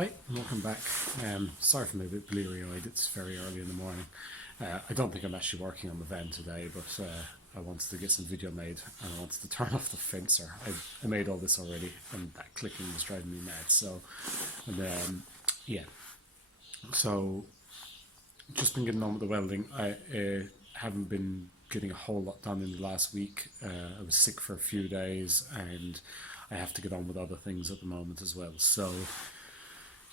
Hi, and welcome back. Sorry if I'm a bit bleary-eyed, it's very early in the morning. I don't think I'm actually working on the van today, but I wanted to get some video made and I wanted to turn off the fencer. I made all this already and that clicking was driving me mad. So, yeah. So, just been getting on with the welding. I haven't been getting a whole lot done in the last week. I was sick for a few days and I have to get on with other things at the moment as well. So,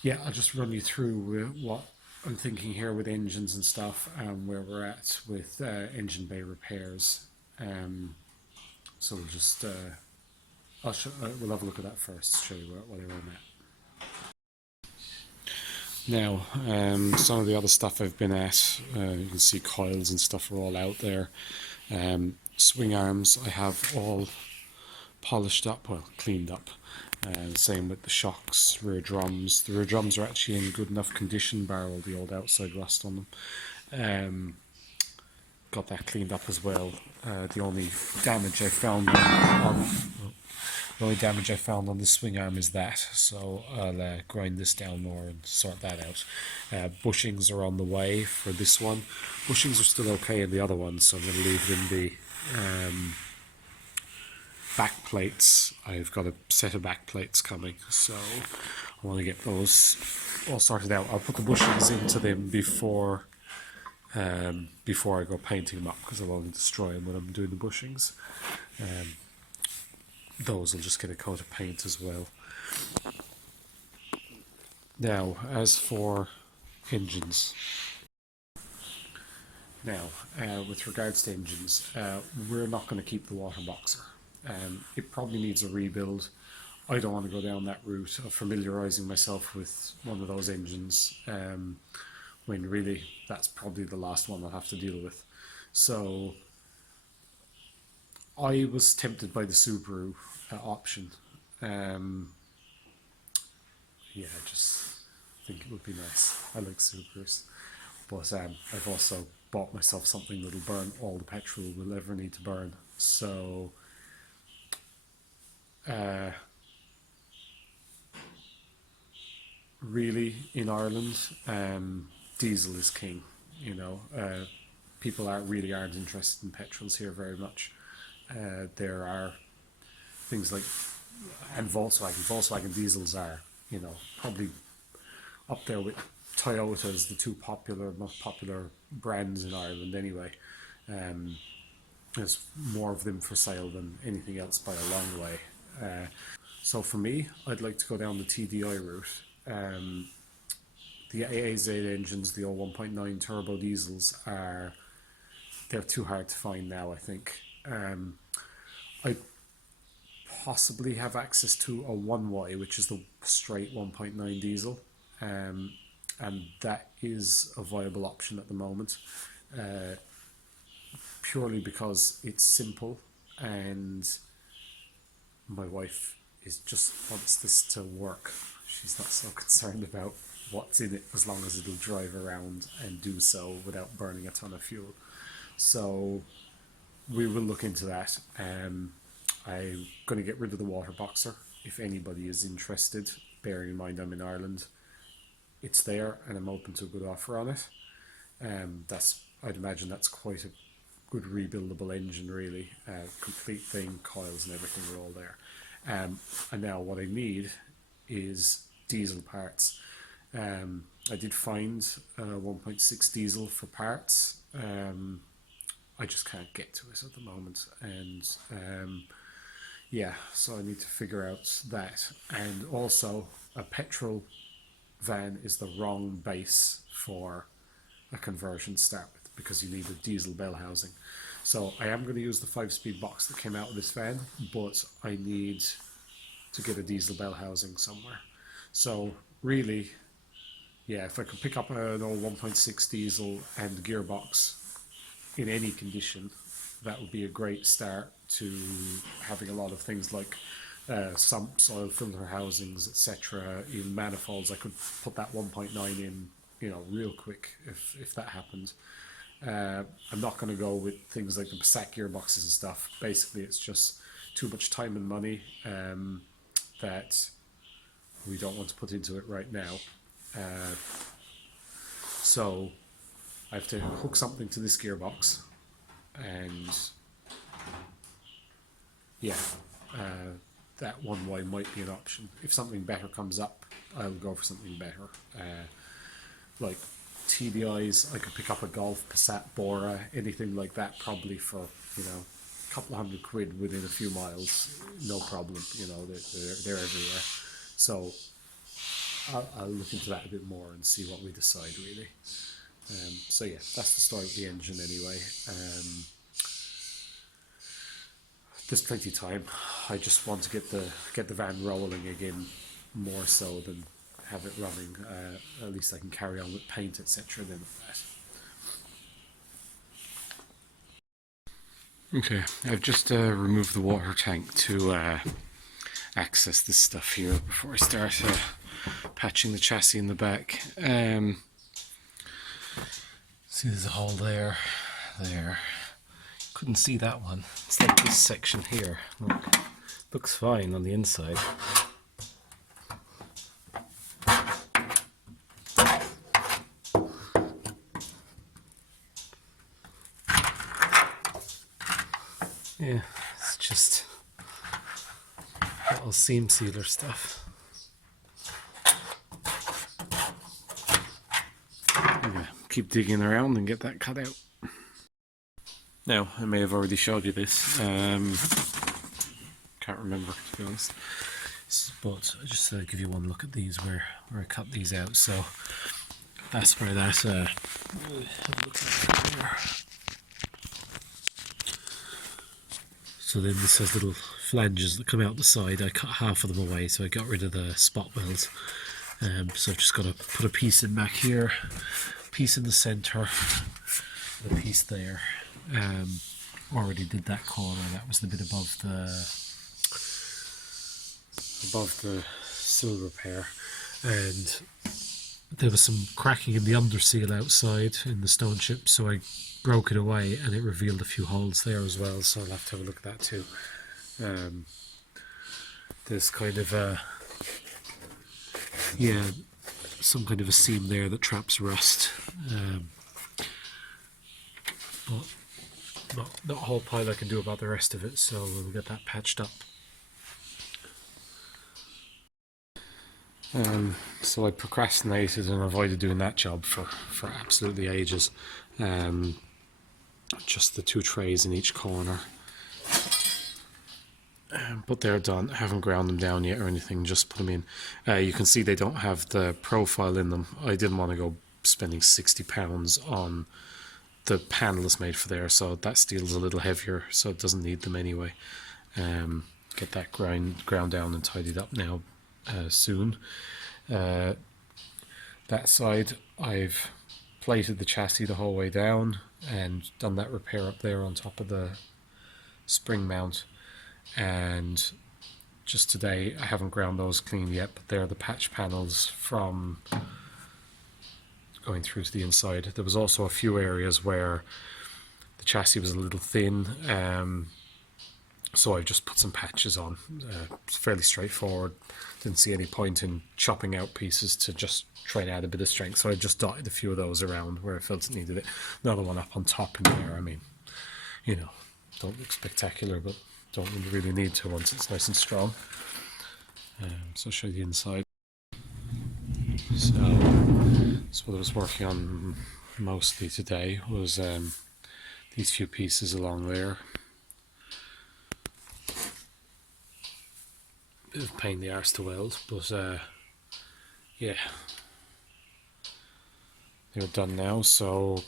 yeah, I'll just run you through what I'm thinking here with engines and stuff and where we're at with engine bay repairs. So we'll just, we'll have a look at that first, show you what I'm at. Now, some of the other stuff I've been at, you can see coils and stuff are all out there. Swing arms I have all polished up, well, cleaned up. Same with the shocks, rear drums. The rear drums are actually in good enough condition, bar all the old outside rust on them. Got that cleaned up as well. The only damage I found on the swing arm is that, so I'll grind this down more and sort that out. Bushings are on the way for this one. Bushings are still okay in the other one, so I'm going to leave them be. Back plates, I've got a set of back plates coming, so I want to get those all sorted out. I'll put the bushings into them before I go painting them up, because I'll only destroy them when I'm doing the bushings. Those will just get a coat of paint as well. Now, as for engines. Now, with regards to engines, we're not going to keep the water boxer. It probably needs a rebuild. I don't want to go down that route of familiarising myself with one of those engines when really that's probably the last one I'll have to deal with. So I was tempted by the Subaru option. Yeah, I just think it would be nice. I like Subarus. But I've also bought myself something that'll burn all the petrol we'll ever need to burn. So really in Ireland, diesel is king. You know, people aren't interested in petrols here very much. There are things like, and Volkswagen diesels are, you know, probably up there with Toyota as the two most popular brands in Ireland anyway. There's more of them for sale than anything else by a long way. So for me, I'd like to go down the TDI route. The AAZ engines, the old 1.9 turbo diesels, they're too hard to find now, I think. I possibly have access to a 1Y, which is the straight 1.9 diesel, and that is a viable option at the moment, purely because it's simple and my wife just wants this to work. She's not so concerned about what's in it as long as it'll drive around and do so without burning a ton of fuel. So we will look into that. I'm going to get rid of the water boxer if anybody is interested, bearing in mind I'm in Ireland. It's there and I'm open to a good offer on it. I'd imagine that's quite a good rebuildable engine, really. Complete thing, coils and everything are all there. And now what I need is diesel parts. I did find 1.6 diesel for parts. I just can't get to it at the moment, and yeah, so I need to figure out that. And also, a petrol van is the wrong base for a conversion to start with, because you need a diesel bell housing. So I am going to use the 5-speed box that came out of this van, but I need to get a diesel bell housing somewhere. So really, yeah, if I could pick up an old 1.6 diesel and gearbox in any condition, that would be a great start to having a lot of things like sumps, oil filter housings, etc. Even manifolds. I could put that 1.9 in, you know, real quick if that happened. I'm not going to go with things like the Passat gearboxes and stuff. Basically, it's just too much time and money that we don't want to put into it right now. So I have to hook something to this gearbox, and yeah, that one way might be an option. If something better comes up, I'll go for something better. Like TDIs, I could pick up a Golf, Passat, Bora, anything like that, probably for, you know, a couple of £100 within a few miles, no problem. You know, they're everywhere. So I'll look into that a bit more and see what we decide, really. So yeah, that's the story with the engine anyway. There's plenty of time. I just want to get the van rolling again, more so than have it running. At least I can carry on with paint, etc. Then that. Okay, I've just removed the water tank to access this stuff here before I start patching the chassis in the back. See, there's a hole there. Couldn't see that one. It's like this section here. Look, looks fine on the inside. Yeah, it's just little seam sealer stuff. Keep digging around and get that cut out. Now, I may have already showed you this. Can't remember, to be honest. But I just give you one look at these where I cut these out. So that's where that. Have a look at there. So then this has little flanges that come out the side. I cut half of them away, so I got rid of the spot welds. So I've just got to put a piece in back here, a piece in the centre, a piece there. Already did that corner. That was the bit above the sill repair, and there was some cracking in the under seal outside in the stone chip, so I broke it away and it revealed a few holes there as well, so I'll have to have a look at that too. There's kind of some kind of a seam there that traps rust, but not a whole pile I can do about the rest of it, so we'll get that patched up. So I procrastinated and avoided doing that job for absolutely ages. Just the 2 trays in each corner. But they're done. I haven't ground them down yet or anything, just put them in. You can see they don't have the profile in them. I didn't want to go spending £60 on the panel that's made for there, so that steel's a little heavier, so it doesn't need them anyway. Get that ground down and tidied up now soon. That side, I've plated the chassis the whole way down and done that repair up there on top of the spring mount, and just today I haven't ground those clean yet, but they're the patch panels from going through to the inside. There was also a few areas where the chassis was a little thin, so I've just put some patches on. It's fairly straightforward. Didn't see any point in chopping out pieces to just try and add a bit of strength, so I just dotted a few of those around where I felt it needed it. Another one up on top in there. I mean, you know, don't look spectacular, but don't really need to once it's nice and strong. So I'll show you the inside. So that's what I was working on mostly today, was these few pieces along there. Bit of pain in the arse to weld, but yeah, they're done now. So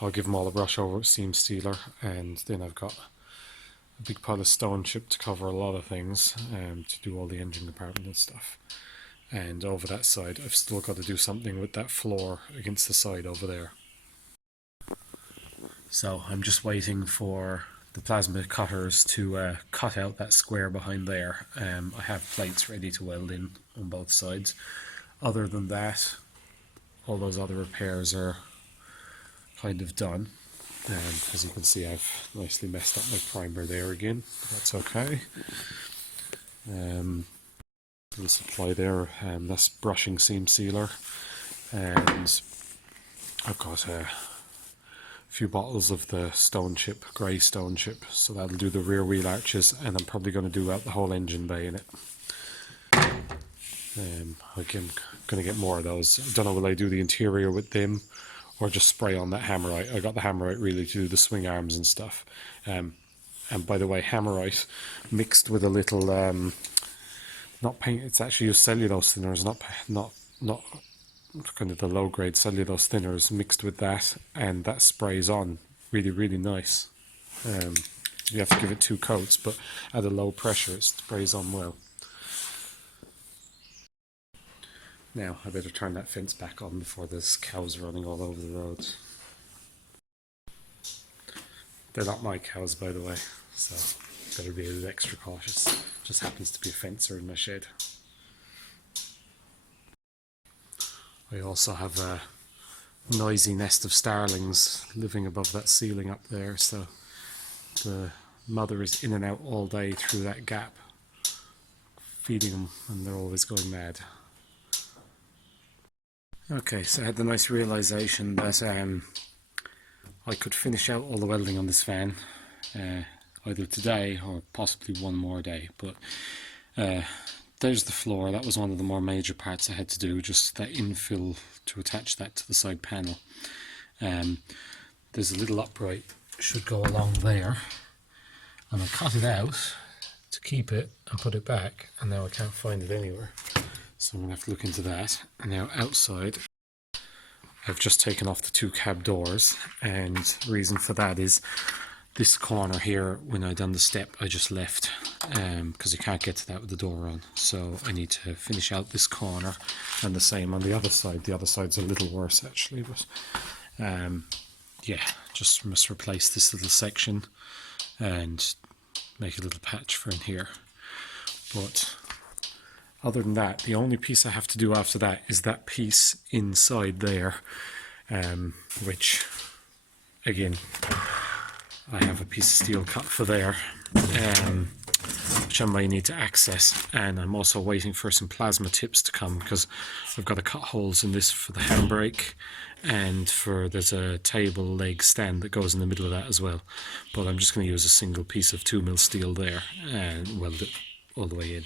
I'll give them all a brush over with seam sealer, and then I've got a big pile of stone chip to cover a lot of things, to do all the engine compartment and stuff. And over that side, I've still got to do something with that floor against the side over there. So I'm just waiting for the plasma cutters to cut out that square behind there. I have plates ready to weld in on both sides. Other than that, all those other repairs are kind of done. As you can see, I've nicely messed up my primer there again. That's okay. little supply there, that's brushing seam sealer, and I've got a few bottles of the stone chip, grey stone chip, so that'll do the rear wheel arches, and I'm probably going to do out the whole engine bay in it. I'm going to get more of those. I don't know, will I do the interior with them or just spray on that hammerite? I got the hammerite really to do the swing arms and stuff. And by the way, hammerite mixed with a little, not paint, it's actually used cellulose thinners, not kind of the low grade cellulose thinners mixed with that, and that sprays on really, really nice. You have to give it 2 coats, but at a low pressure it sprays on well. Now I better turn that fence back on before there's cows running all over the roads. They're not my cows, by the way, so better be a little extra cautious. Just happens to be a fencer in my shed. I also have a noisy nest of starlings living above that ceiling up there, so the mother is in and out all day through that gap, feeding them, and they're always going mad. Okay, so I had the nice realisation that I could finish out all the welding on this van either today or possibly one more day, but there's the floor. That was one of the more major parts I had to do, just that infill to attach that to the side panel. There's a little upright, should go along there, and I cut it out to keep it and put it back, and now I can't find it anywhere. So I'm going to have to look into that. And now outside, I've just taken off the 2 cab doors, and the reason for that is this corner here, when I done the step, I just left because you can't get to that with the door on. So I need to finish out this corner, and the same on the other side. The other side's a little worse actually, but yeah, just must replace this little section and make a little patch for in here. But other than that, the only piece I have to do after that is that piece inside there, which, again, I have a piece of steel cut for there, which I might need to access, and I'm also waiting for some plasma tips to come, because I've got to cut holes in this for the handbrake, and there's a table leg stand that goes in the middle of that as well. But I'm just going to use a single piece of 2mm steel there and weld it all the way in.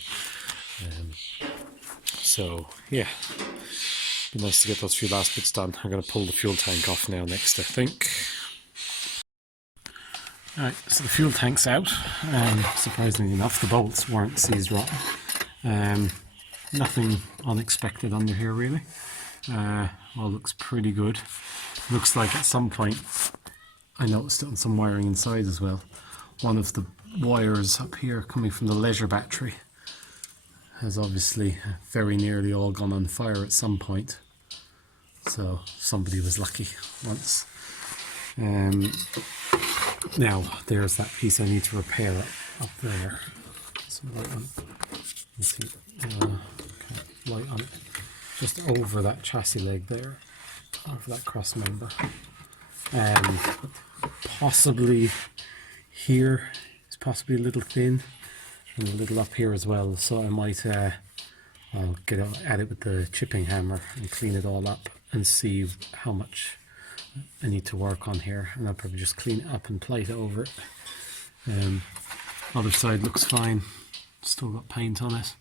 So yeah, be nice to get those few last bits done. I'm going to pull the fuel tank off now next, I think. Alright, so the fuel tank's out. Surprisingly enough, the bolts weren't seized rotten. Nothing unexpected under here really. All looks pretty good. Looks like at some point, I noticed it on some wiring inside as well. One of the wires up here coming from the leisure battery has obviously very nearly all gone on fire at some point. So somebody was lucky once. Now there's that piece I need to repair up there. Some light on it. You see, light on it. Just over that chassis leg there, over that cross member. Possibly here, it's possibly a little thin, and a little up here as well. So I might I'll get at it with the chipping hammer and clean it all up and see how much I need to work on here, and I'll probably just clean it up and plate it over it. Other side looks fine, still got paint on it,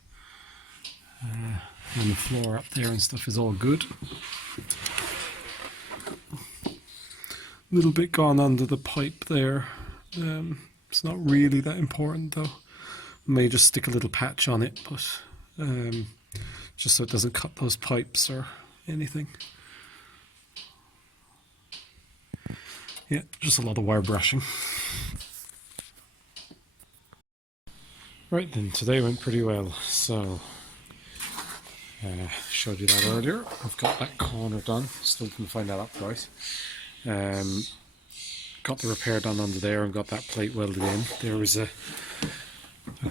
and the floor up there and stuff is all good. Little bit gone under the pipe there. It's not really that important though. May just stick a little patch on it, but just so it doesn't cut those pipes or anything. Yeah, just a lot of wire brushing. Right then, today went pretty well. So, showed you that earlier. I've got that corner done. Still couldn't find that upright. Got the repair done under there and got that plate welded in. There was a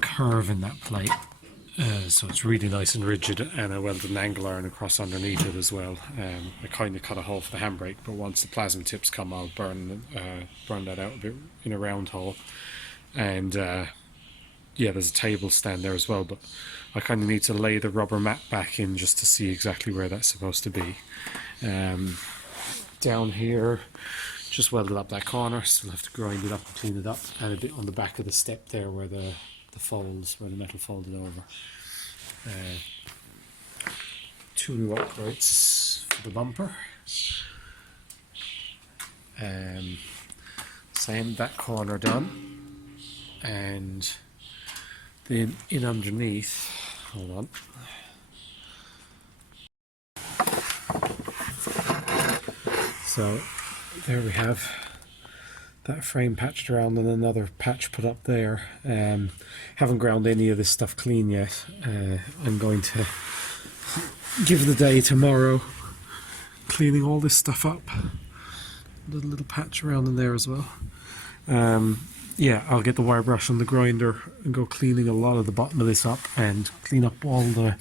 curve in that plate, so it's really nice and rigid, and I welded an angle iron across underneath it as well. I kind of cut a hole for the handbrake, but once the plasma tips come, I'll burn that out a bit in a round hole. And yeah, there's a table stand there as well, but I kind of need to lay the rubber mat back in just to see exactly where that's supposed to be. Down here, just welded up that corner, still have to grind it up and clean it up, and a bit on the back of the step there where the folds, where the metal folded over. 2 new uprights for the bumper. Same, that corner done, and then in underneath, hold on. So there we have that frame patched around and another patch put up there. Haven't ground any of this stuff clean yet. I'm going to give the day tomorrow cleaning all this stuff up. Little patch around in there as well. Yeah, I'll get the wire brush on the grinder and go cleaning a lot of the bottom of this up and clean up all the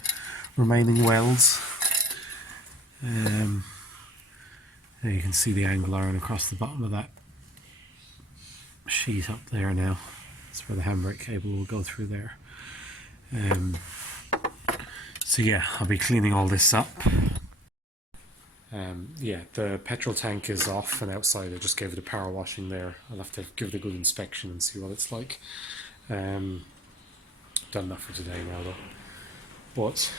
remaining welds. There you can see the angle iron across the bottom of that sheet up there now. That's where the handbrake cable will go through there. So yeah, I'll be cleaning all this up. Yeah, the petrol tank is off and outside. I just gave it a power washing there. I'll have to give it a good inspection and see what it's like. Done that for today now though. But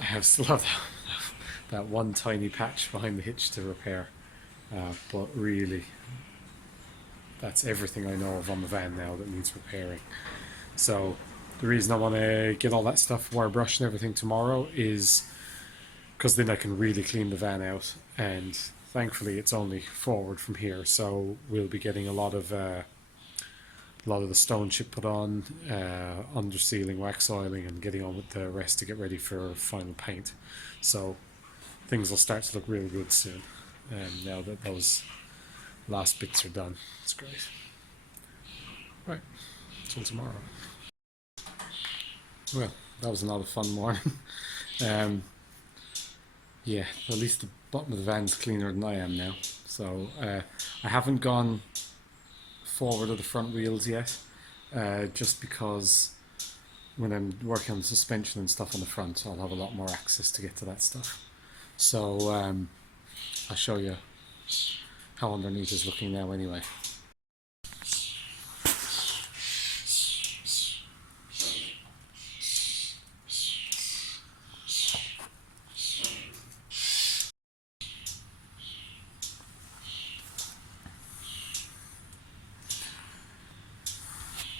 I still have that one tiny patch behind the hitch to repair. But really, that's everything I know of on the van now that needs repairing. So the reason I want to get all that stuff wire brushed and everything tomorrow is because then I can really clean the van out, and thankfully it's only forward from here, so we'll be getting a lot of the stone chip put on, under sealing, wax oiling, and getting on with the rest to get ready for final paint. So things will start to look really good soon, now that those last bits are done. It's great. Right, till tomorrow. Well, that was another fun morning. Yeah, at least the bottom of the van's cleaner than I am now. So I haven't gone forward of the front wheels yet, just because when I'm working on the suspension and stuff on the front, I'll have a lot more access to get to that stuff. So I'll show you how underneath is looking now anyway.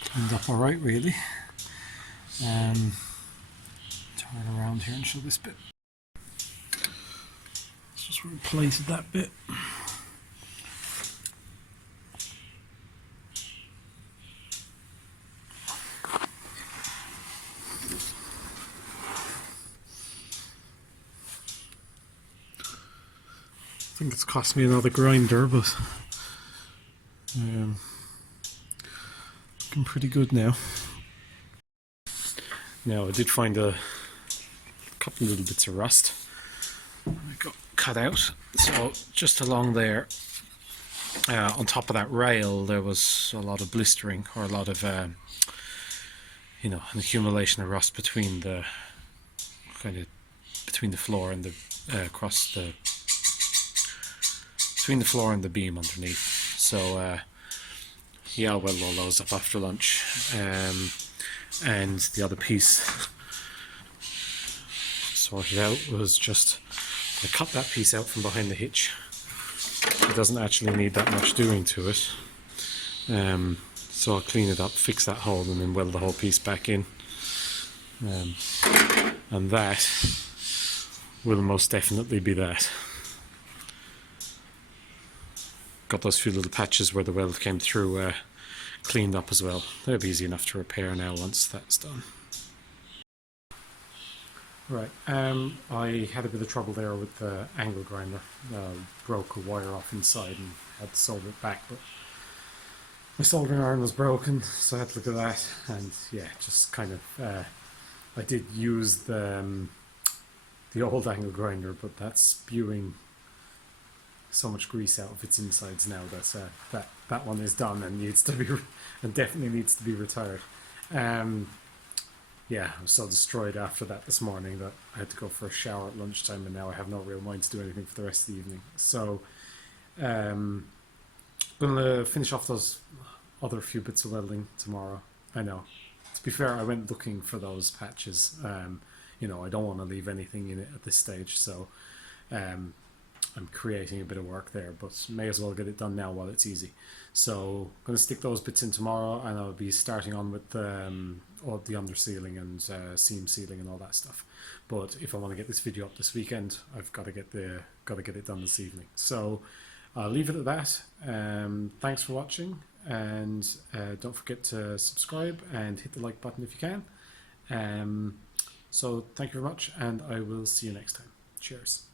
Cleaned up alright really. Turn around here and show this bit. Let's just replace that bit. I think it's cost me another grinder, but looking pretty good now. Now I did find a couple of little bits of rust I got cut out. So just along there, on top of that rail, there was a lot of blistering, or a lot of you know, an accumulation of rust between the between the floor and the between the floor and the beam underneath. So yeah, I'll weld all those up after lunch. And the other piece sorted out was just, I cut that piece out from behind the hitch. It doesn't actually need that much doing to it. So I'll clean it up, fix that hole, and then weld the whole piece back in. And that will most definitely be that. Got those few little patches where the weld came through cleaned up as well. They'll be easy enough to repair now once that's done. Right, I had a bit of trouble there with the angle grinder. Broke a wire off inside and had to solder it back, but my soldering iron was broken, so I had to look at that. And yeah, just kind of I did use the old angle grinder, but that's spewing so much grease out of its insides now that that one is done and needs to be and definitely needs to be retired. Yeah, I was so destroyed after that this morning that I had to go for a shower at lunchtime, and now I have no real mind to do anything for the rest of the evening. So, um, I'm gonna finish off those other few bits of welding tomorrow. I know. To be fair, I went looking for those patches. I don't want to leave anything in it at this stage, so um, I'm creating a bit of work there, but may as well get it done now while it's easy. So I'm going to stick those bits in tomorrow, and I'll be starting on with all the under sealing and seam sealing and all that stuff. But if I want to get this video up this weekend, I've got to get it done this evening. So I'll leave it at that. Thanks for watching, and don't forget to subscribe and hit the like button if you can. So thank you very much, and I will see you next time. Cheers.